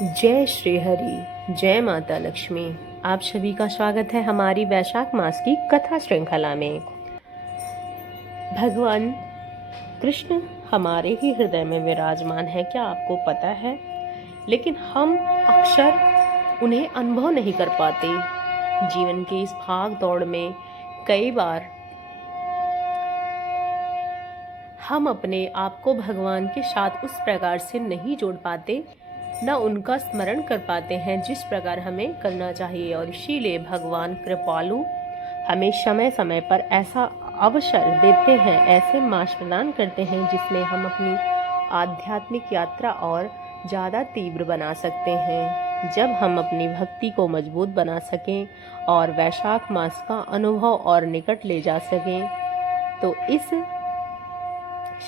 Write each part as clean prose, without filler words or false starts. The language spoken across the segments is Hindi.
जय श्री हरि, जय माता लक्ष्मी। आप सभी का स्वागत है हमारी वैशाख मास की कथा श्रृंखला में। भगवान कृष्ण हमारे ही हृदय में विराजमान है, क्या आपको पता है? लेकिन हम अक्सर उन्हें अनुभव नहीं कर पाते। जीवन के इस भाग दौड़ में कई बार हम अपने आप को भगवान के साथ उस प्रकार से नहीं जोड़ पाते, न उनका स्मरण कर पाते हैं जिस प्रकार हमें करना चाहिए। और इसीलिए भगवान कृपालु हमें समय समय पर ऐसा अवसर देते हैं, ऐसे मास प्रदान करते हैं जिसमें हम अपनी आध्यात्मिक यात्रा और ज़्यादा तीव्र बना सकते हैं। जब हम अपनी भक्ति को मजबूत बना सकें और वैशाख मास का अनुभव और निकट ले जा सकें, तो इस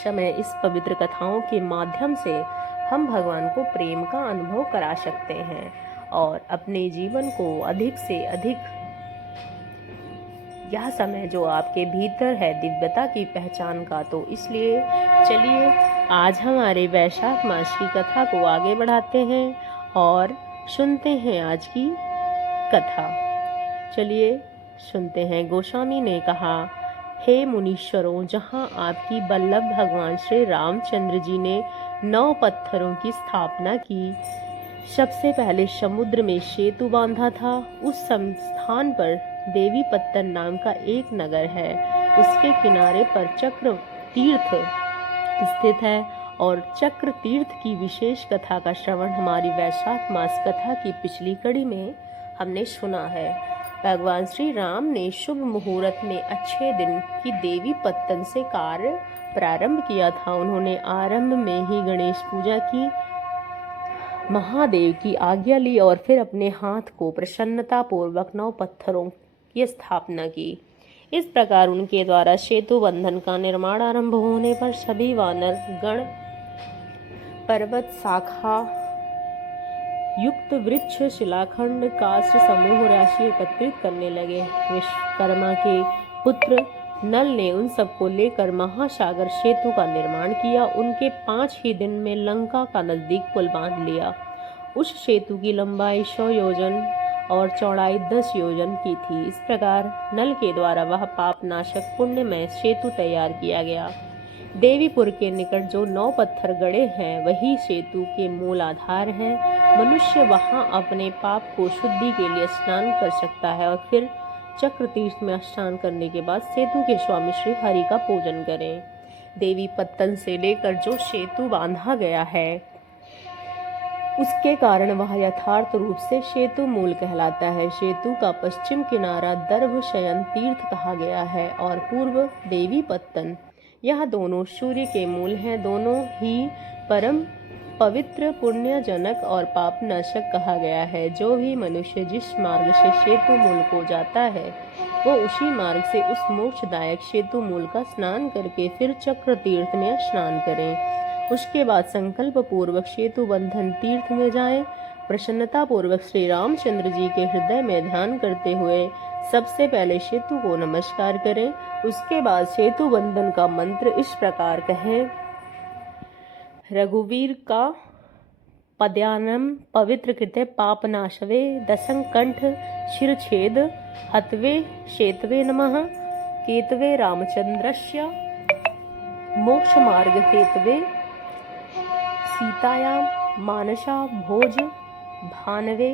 समय इस पवित्र कथाओं के माध्यम से हम भगवान को प्रेम का अनुभव करा सकते हैं और अपने जीवन को अधिक से अधिक, यह समय जो आपके भीतर है दिव्यता की पहचान का, तो इसलिए चलिए आज हमारे वैशाख मास की कथा को आगे बढ़ाते हैं और सुनते हैं आज की कथा। चलिए सुनते हैं। गोस्वामी ने कहा, हे मुनीश्वरों, जहाँ आपकी बल्लभ भगवान श्री रामचंद्र जी ने 9 पत्थरों की स्थापना की, सबसे पहले समुद्र में सेतु बांधा था, उस स्थान पर देवी पत्तन नाम का एक नगर है। उसके किनारे पर चक्र तीर्थ स्थित है और चक्र तीर्थ की विशेष कथा का श्रवण हमारी वैशाख मास कथा की पिछली कड़ी में हमने सुना है। भगवान श्री राम ने शुभ मुहूर्त में अच्छे दिन की देवी पत्तन से कार्य प्रारंभ किया था। उन्होंने आरंभ में ही गणेश पूजा की, महादेव की आज्ञा ली और फिर अपने हाथ को प्रसन्नता पूर्वक 9 पत्थरों की स्थापना की। इस प्रकार उनके द्वारा सेतु बंधन का निर्माण आरंभ होने पर सभी वानर गण पर्वत शाखा युक्त वृक्ष, शिलाखंड, काष्ठ समूह राशि एकत्रित करने लगे। विश्वकर्मा के पुत्र नल ने उन सबको लेकर महासागर सेतु का निर्माण किया। उनके 5 ही दिन में लंका का नजदीक पुल बांध लिया। उस सेतु की लंबाई 100 योजन और चौड़ाई 10 योजन की थी। इस प्रकार नल के द्वारा वह पापनाशक पुण्यमय सेतु तैयार किया गया। देवीपुर के निकट जो 9 पत्थर गड़े हैं, वही सेतु के मूल आधार हैं। मनुष्य वहां अपने पाप को शुद्धि के लिए स्नान कर सकता है और फिर चक्र तीर्थ में स्नान करने के बाद सेतु के स्वामी श्री हरि का पूजन करें। देवी पत्तन से लेकर जो सेतु बांधा गया है, उसके कारण वह यथार्थ रूप से सेतु मूल कहलाता है। सेतु का पश्चिम किनारा दर्भ शयन तीर्थ कहा गया है और पूर्व देवी पत्तन, यह दोनों सूर्य के मूल हैं। दोनों ही परम पवित्र, पुण्यजनक और पापनाशक कहा गया है। जो भी मनुष्य जिस मार्ग से सेतु मूल को जाता है, वो उसी मार्ग से उस मोक्षदायक सेतु मूल का स्नान करके फिर चक्र तीर्थ में स्नान करें। उसके बाद संकल्प पूर्वक सेतु बंधन तीर्थ में जाएं। प्रसन्नता पूर्वक श्री रामचंद्र जी के हृदय में ध्यान करते हुए सबसे पहले सेतु को नमस्कार करें। उसके बाद सेतु बंधन का मंत्र इस प्रकार कहें, रघुवीर का पद्यानम पवित्र कृते पापनाशवे दशं कंठ शिरछेद हतवे शेतवे नमः केतवे रामचंद्रस्य मोक्ष मार्ग हेतवे सीतायां मानसा भोज भानवे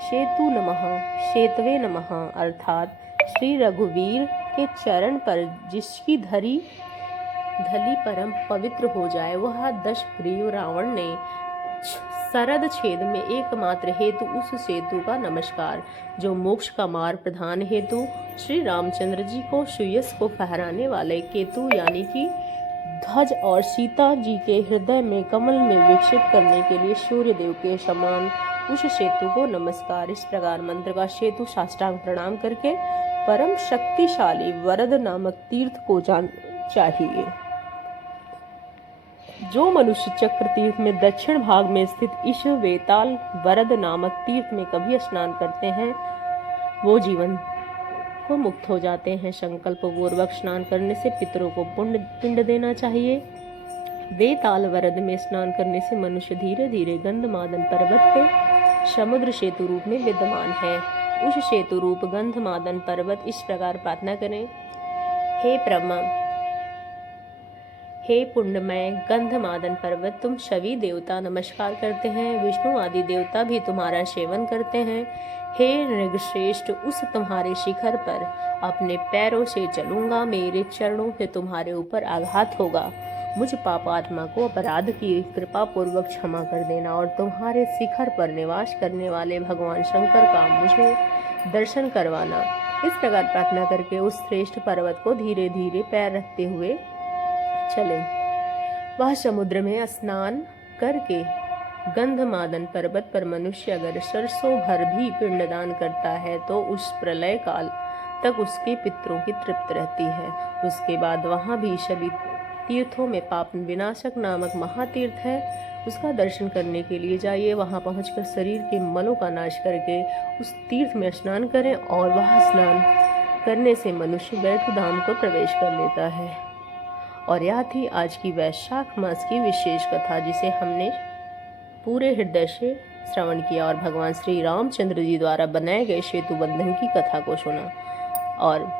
सेतु नमः शेतवे नमः। अर्थात श्री रघुवीर के चरण पर जिसकी धली परम पवित्र हो जाए, वह 10 ग्रीव रावण ने शरद छेद में एकमात्र हेतु उस सेतु का नमस्कार, जो मोक्ष का मार्ग प्रधान हेतु श्री रामचंद्र जी को सुयश को फहराने वाले केतु यानी कि ध्वज और सीता जी के हृदय में कमल में विकसित करने के लिए सूर्यदेव के समान उस सेतु को नमस्कार। इस प्रकार मंत्र का सेतु साष्टांग प्रणाम करके परम शक्तिशाली वरद नामक तीर्थ को जाना चाहिए। जो मनुष्य चक्र तीर्थ में दक्षिण भाग में स्थित इस वेताल वरद नामक तीर्थ में कभी स्नान करते हैं, वो जीवन को मुक्त हो जाते हैं। संकल्प पूर्वक स्नान करने से पितरों को पिंड देना चाहिए। वेताल वरद में स्नान करने से मनुष्य धीरे धीरे गंधमादन पर्वत पे समुद्र सेतु रूप में विद्यमान है। उस सेतु रूप गंधमादन पर्वत इस प्रकार प्रार्थना करें। हे ब्रह्मा, हे पुण्यमय गंधमादन पर्वत, तुम सभी देवता नमस्कार करते हैं, विष्णु आदि देवता भी तुम्हारा सेवन करते हैं। हे नृगश्रेष्ठ, उस तुम्हारे शिखर पर अपने पैरों से चलूंगा, मेरे चरणों से तुम्हारे ऊपर आघात होगा। मुझ पापात्मा को अपराध की कृपा पूर्वक क्षमा कर देना और तुम्हारे शिखर पर निवास करने वाले भगवान शंकर का मुझे दर्शन करवाना। इस प्रकार प्रार्थना करके उस श्रेष्ठ पर्वत को धीरे धीरे पैर रखते हुए चले। वह समुद्र में स्नान करके गंधमादन पर्वत पर मनुष्य अगर सरसों भर भी पिंडदान करता है तो उस प्रलय काल तक उसके पितरों की तृप्त रहती है। उसके बाद वहाँ भी सभी तीर्थों में पाप विनाशक नामक महातीर्थ है, उसका दर्शन करने के लिए जाइए। वहाँ पहुंचकर शरीर के मलों का नाश करके उस तीर्थ में स्नान करें और वह स्नान करने से मनुष्य वैकुंठ धाम को प्रवेश कर लेता है। और यह थी आज की वैशाख मास की विशेष कथा, जिसे हमने पूरे हृदय से श्रवण किया और भगवान श्री रामचंद्र जी द्वारा बनाए गए सेतु बंधन की कथा को सुना। और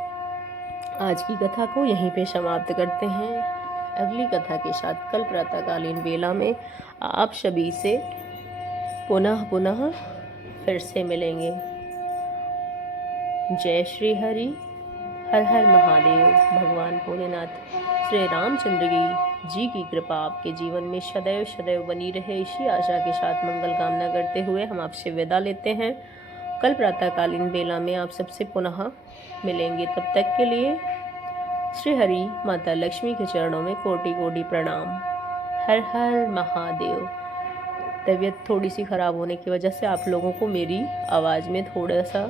आज की कथा को यहीं पे समाप्त करते हैं। अगली कथा के साथ कल प्रातःकालीन वेला में आप सभी से पुनः फिर से मिलेंगे। जय श्री हरि, हर हर महादेव। भगवान भोलेनाथ श्री रामचंद्र जी की कृपा आपके जीवन में सदैव सदैव बनी रहे, इसी आशा के साथ मंगल कामना करते हुए हम आपसे विदा लेते हैं। कल प्रातःकालीन बेला में आप सबसे पुनः मिलेंगे। तब तक के लिए श्री हरि माता लक्ष्मी के चरणों में कोटि कोटि प्रणाम। हर हर महादेव। तबीयत थोड़ी सी ख़राब होने की वजह से आप लोगों को मेरी आवाज़ में थोड़ा सा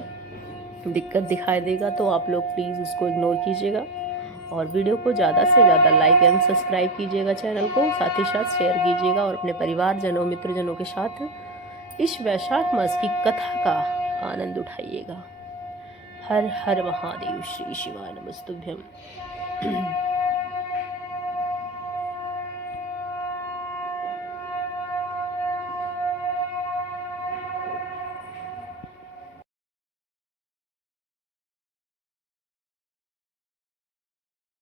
दिक्कत दिखाई देगा, तो आप लोग प्लीज़ उसको इग्नोर कीजिएगा और वीडियो को ज़्यादा से ज़्यादा लाइक एंड सब्सक्राइब कीजिएगा चैनल को, साथ ही साथ शेयर कीजिएगा और अपने परिवारजनों मित्रजनों के साथ इस वैशाख मास की कथा का आनंद उठाइएगा। हर हर महादेव। श्री शिवाय नमस्तुभ्यम।